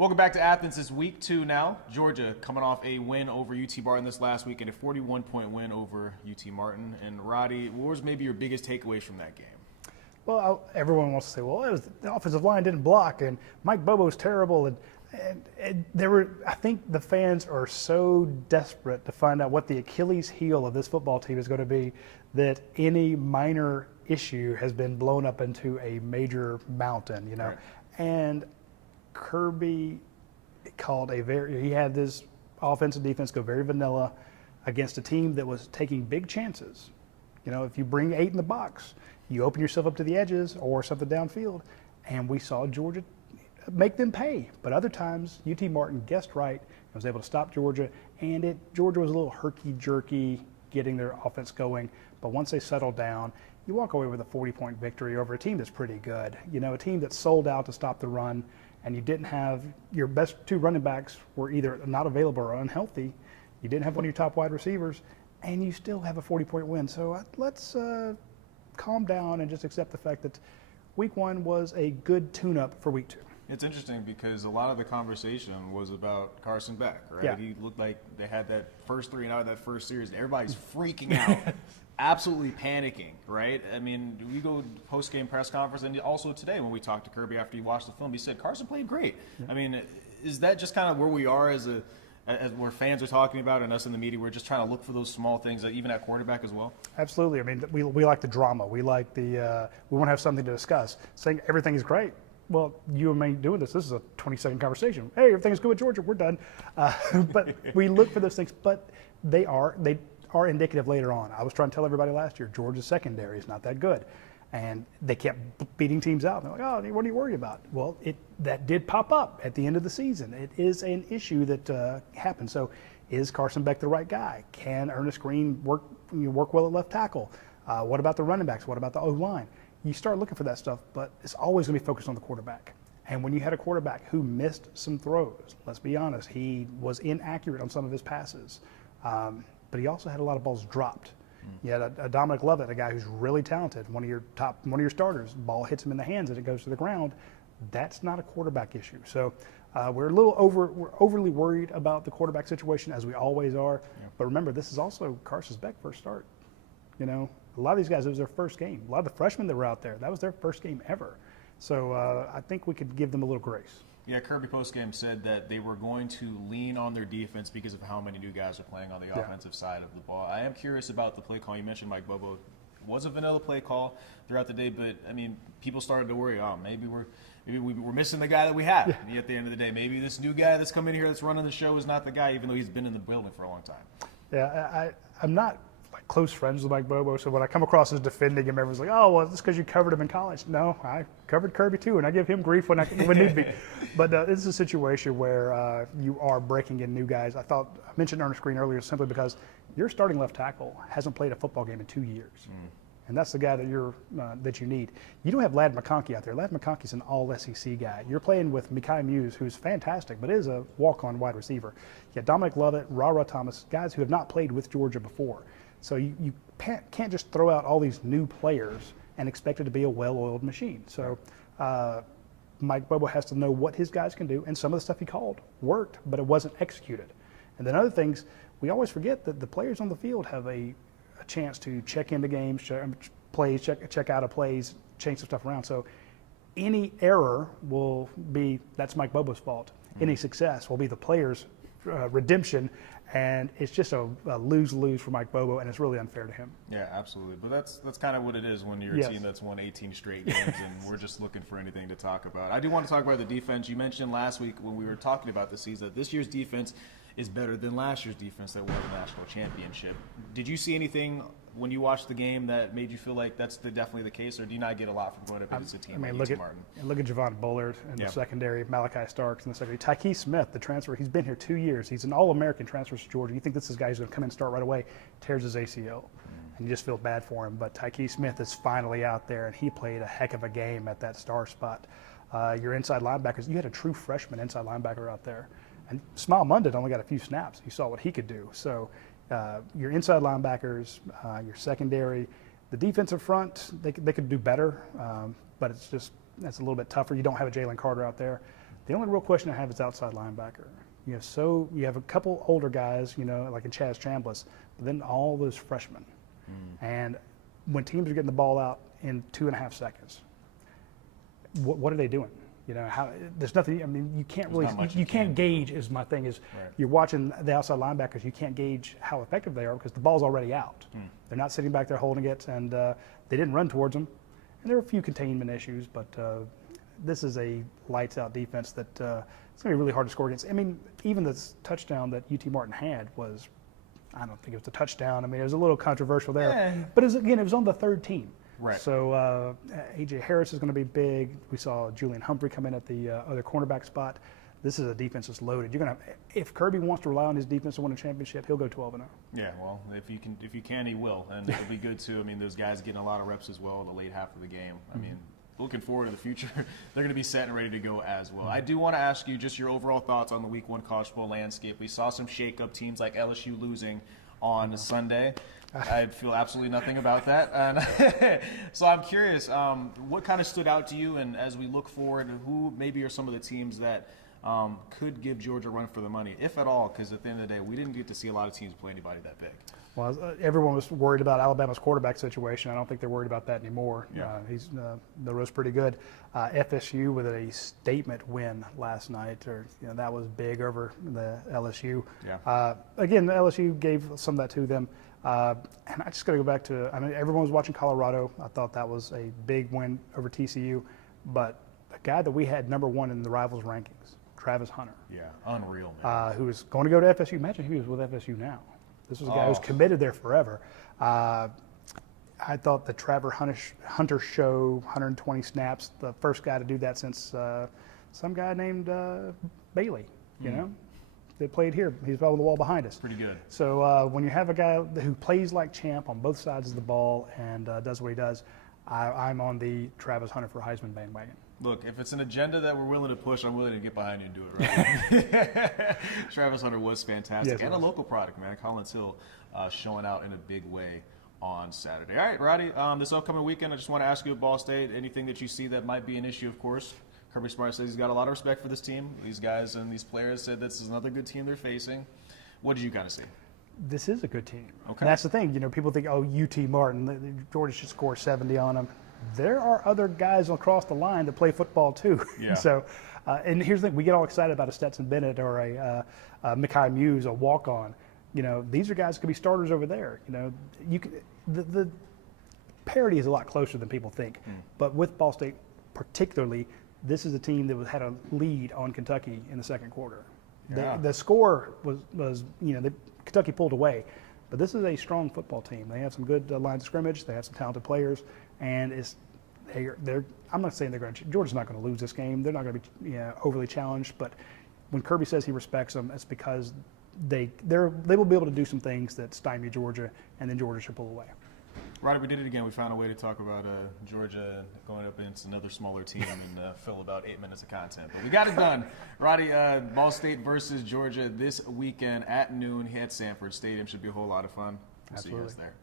Welcome back to Athens. It's week 2 now. Georgia coming off a win over UT Martin this last week and a 41-point win over UT Martin. And Roddy, what was maybe your biggest takeaways from that game? Well, everyone wants to say, well, the offensive line didn't block and Mike Bobo's terrible. And I think the fans are so desperate to find out what the Achilles heel of this football team is going to be that any minor issue has been blown up into a major mountain, you know. Right. And Kirby he had this offense and defense go very vanilla against a team that was taking big chances. You know, if you bring 8 in the box, you open yourself up to the edges or something downfield, and we saw Georgia make them pay. But other times, UT Martin guessed right and was able to stop Georgia, and Georgia was a little herky-jerky getting their offense going. But once they settled down, you walk away with a 40-point victory over a team that's pretty good. You know, a team that sold out to stop the run, and you didn't have your best 2 running backs were either not available or unhealthy. You didn't have one of your top wide receivers, and you still have a 40-point win. So let's calm down and just accept the fact that week 1 was a good tune-up for week 2. It's interesting because a lot of the conversation was about Carson Beck, right? Yeah. He looked like they had that first 3 and out of that first series, and everybody's freaking out, absolutely panicking, right? I mean, we go post-game press conference, and also today when we talked to Kirby after he watched the film, he said Carson played great. Yeah. I mean, is that just kind of where we are as where fans are talking about and us in the media? We're just trying to look for those small things, even at quarterback as well? Absolutely. I mean, we like the drama. We like we want to have something to discuss. Saying everything is great. Well, you and me doing this is a 20-second conversation. Hey, everything's good with Georgia. We're done. But we look for those things, but they are indicative later on. I was trying to tell everybody last year, Georgia's secondary is not that good. And they kept beating teams out. And they're like, oh, what are you worried about? Well, that did pop up at the end of the season. It is an issue that happened. So is Carson Beck the right guy? Can Ernest Green work well at left tackle? What about the running backs? What about the O-line? You start looking for that stuff, but it's always going to be focused on the quarterback. And when you had a quarterback who missed some throws, let's be honest, he was inaccurate on some of his passes, but he also had a lot of balls dropped. You had a Dominic Lovett, a guy who's really talented, one of your starters. Ball hits him in the hands and it goes to the ground. That's not a quarterback issue. So we're overly worried about the quarterback situation, as we always are. Yeah. But remember, this is also Carson Beck's first start. You know, a lot of these guys, it was their first game. A lot of the freshmen that were out there, that was their first game ever. So I think we could give them a little grace. Yeah, Kirby postgame said that they were going to lean on their defense because of how many new guys are playing on the offensive side of the ball. I am curious about the play call. You mentioned Mike Bobo. It was a vanilla play call throughout the day, but, I mean, people started to worry, maybe we're missing the guy that we have. Yeah. At the end of the day, maybe this new guy that's coming here that's running the show is not the guy, even though he's been in the building for a long time. Yeah, I'm not close friends with Mike Bobo, so when I come across as defending him, everyone's like, oh, well, it's because you covered him in college. No, I covered Kirby too, and I give him grief when need be. But this is a situation where you are breaking in new guys. I mentioned Ernest Green earlier simply because your starting left tackle hasn't played a football game in 2 years. And that's the guy that you need. You don't have Ladd McConkey out there. Ladd McConkey's an all-SEC guy. You're playing with Mekhi Muse, who's fantastic, but is a walk-on wide receiver. You got Dominic Lovett, Ra Thomas, guys who have not played with Georgia before. So you can't just throw out all these new players and expect it to be a well-oiled machine. So Mike Bobo has to know what his guys can do, and some of the stuff he called worked, but it wasn't executed. And then other things, we always forget that the players on the field have a chance to check into games, check out of plays, change some stuff around. So any error that's Mike Bobo's fault. Any success will be the players' redemption. And it's just a lose-lose for Mike Bobo, and it's really unfair to him. Yeah, absolutely. But that's kind of what it is when you're a team that's won 18 straight games, and we're just looking for anything to talk about. I do want to talk about the defense. You mentioned last week when we were talking about the season that this year's defense is better than last year's defense that won the national championship. Did you see anything when you watched the game that made you feel like that's definitely the case, or do you not get a lot from going up against a team like UT Martin? Look at Javon Bullard in the secondary, Malachi Starks in the secondary. Tyke Smith, the transfer, he's been here 2 years. He's an All-American transfer to Georgia. You think this is a guy who's going to come in and start right away, tears his ACL. And you just feel bad for him. But Tyke Smith is finally out there, and he played a heck of a game at that star spot. Your inside linebackers, you had a true freshman inside linebacker out there. And Smile Mundon only got a few snaps. You saw what he could do. So your inside linebackers, your secondary, the defensive front, they could do better, but that's a little bit tougher. You don't have a Jalen Carter out there. The only real question I have is outside linebacker. You have a couple older guys, like in Chaz Chambliss, but then all those freshmen. And when teams are getting the ball out in 2.5 seconds, what are they doing? There's nothing. I mean, you can't really, you can't gauge. Is my thing is, you're watching the outside linebackers. You can't gauge how effective they are because the ball's already out. They're not sitting back there holding it, and they didn't run towards them. And there were a few containment issues, but this is a lights out defense that it's going to be really hard to score against. I mean, even the touchdown that UT Martin had was, I don't think it was a touchdown. I mean, it was a little controversial there, but it was on the third team. Right. So A.J. Harris is going to be big. We saw Julian Humphrey come in at the other cornerback spot. This is a defense that's loaded. You're going to, if Kirby wants to rely on his defense to win a championship, he'll go 12-0. Yeah, well, if you can, he will, and it'll be good too. I mean, those guys getting a lot of reps as well in the late half of the game. I mean, looking forward to the future, they're going to be set and ready to go as well. I do want to ask you just your overall thoughts on the Week 1 college football landscape. We saw some shake-up teams like LSU losing on Sunday. I feel absolutely nothing about that. And so I'm curious, what kind of stood out to you? And as we look forward, who maybe are some of the teams that could give Georgia a run for the money, if at all? Because at the end of the day, we didn't get to see a lot of teams play anybody that big. Well, everyone was worried about Alabama's quarterback situation. I don't think they're worried about that anymore. Yeah. The row's pretty good. FSU with a statement win last night, that was big over the LSU. Yeah. Again, the LSU gave some of that to them. And I just got to go back to, everyone was watching Colorado. I thought that was a big win over TCU. But the guy that we had number 1 in the Rivals rankings, Travis Hunter. Yeah, unreal, man. Who is going to go to FSU. Imagine he was with FSU now. This was a guy who's committed there forever. I thought the Travis Hunter show, 120 snaps, the first guy to do that since some guy named Bailey, that played here. He's on the wall behind us. Pretty good. So when you have a guy who plays like champ on both sides of the ball and does what he does, I'm on the Travis Hunter for Heisman bandwagon. Look, if it's an agenda that we're willing to push, I'm willing to get behind you and do it right. Travis Hunter was fantastic. Yes, and a local product, man. Collins Hill showing out in a big way on Saturday. All right, Roddy, this upcoming weekend, I just want to ask you at Ball State, anything that you see that might be an issue, of course. Kirby Smart says he's got a lot of respect for this team. These guys and these players said this is another good team they're facing. What did you kind of see? This is a good team. Okay. And that's the thing. People think, UT Martin, Georgia should score 70 on them. There are other guys across the line that play football too. Yeah. So, and here's the thing: we get all excited about a Stetson Bennett or a Mekhi Muse, a walk-on. These are guys that could be starters over there. The parity is a lot closer than people think. But with Ball State, particularly, this is a team that had a lead on Kentucky in the second quarter. Yeah. The score was Kentucky pulled away. But this is a strong football team. They have some good lines of scrimmage. They have some talented players, and they're. I'm not saying Georgia's not going to lose this game. They're not going to be overly challenged. But when Kirby says he respects them, it's because they will be able to do some things that stymie Georgia, and then Georgia should pull away. Roddy, we did it again. We found a way to talk about Georgia going up against another smaller team and fill about 8 minutes of content. But we got it done. Roddy, Ball State versus Georgia this weekend at noon at Sanford Stadium. Should be a whole lot of fun. We'll see you guys there.